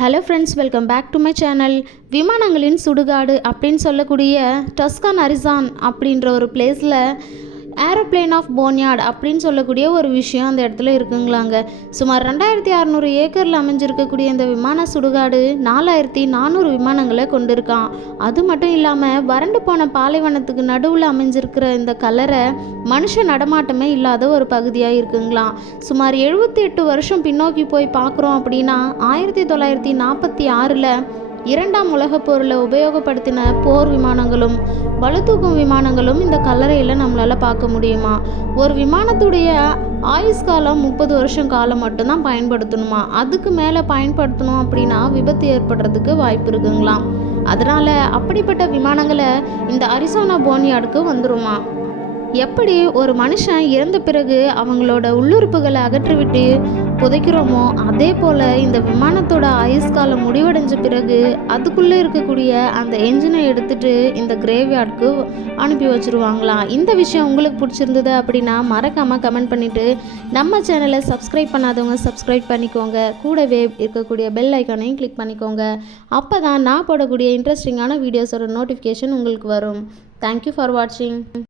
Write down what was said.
Hello friends, welcome back to my channel. விமானங்களின் சுடுகாடு அப்படின்னு சொல்லக்கூடிய டஸ்கான் அரிசான் அப்படின்ற ஒரு பிளேஸில் ஏரோப்ளேன் ஆஃப் போன்யார்ட் அப்படின்னு சொல்லக்கூடிய ஒரு விஷயம் அந்த இடத்துல இருக்குங்களாங்க. சுமார் 2600 ஏக்கரில் அமைஞ்சிருக்கக்கூடிய இந்த விமான சுடுகாடு 4400 விமானங்களை கொண்டிருக்கான். அது மட்டும் இல்லாமல் வறண்டு போன பாலைவனத்துக்கு நடுவில் அமைஞ்சிருக்கிற இந்த கல்லறை மனுஷ நடமாட்டமே இல்லாத ஒரு பகுதியாக இருக்குங்களாம். சுமார் 78 வருஷம் பின்னோக்கி போய் பார்க்குறோம் அப்படின்னா 1946 இரண்டாம் உலகப் போரில் உபயோகப்படுத்தின போர் விமானங்களும் பளுதூக்கும் விமானங்களும் இந்த கல்லறையில் நம்மளால் பார்க்க முடியுமா. ஒரு விமானத்துடைய ஆயுஷ்காலம் 30 வருஷம் காலம் மட்டும்தான் பயன்படுத்தணுமா. அதுக்கு மேலே பயன்படுத்தணும் அப்படின்னா விபத்து ஏற்படுறதுக்கு வாய்ப்பு இருக்குங்களாம். அதனால் அப்படிப்பட்ட விமானங்களை இந்த அரிசோனா போன்யார்டுக்கு வந்துருமா. எப்படி ஒரு மனுஷன் இறந்த பிறகு அவங்களோட உள்ளுறுப்புகளை அகற்றிவிட்டு புதைக்கிறோமோ அதே போல் இந்த விமானத்தோட ஆயுஷ்காலம் முடிவடைஞ்ச பிறகு அதுக்குள்ளே இருக்கக்கூடிய அந்த என்ஜினை எடுத்துகிட்டு இந்த கிரேவ்யார்டுக்கு அனுப்பி வச்சுருவாங்களாம். இந்த விஷயம் உங்களுக்கு பிடிச்சிருந்தது அப்படின்னா மறக்காமல் கமெண்ட் பண்ணிவிட்டு நம்ம சேனலை சப்ஸ்கிரைப் பண்ணாதவங்க சப்ஸ்கிரைப் பண்ணிக்கோங்க. கூடவே இருக்கக்கூடிய பெல் ஐக்கானையும் கிளிக் பண்ணிக்கோங்க. அப்போ தான் நான் போடக்கூடிய இன்ட்ரெஸ்டிங்கான வீடியோஸோட நோட்டிஃபிகேஷன் உங்களுக்கு வரும். தேங்க்யூ ஃபார் வாட்சிங்.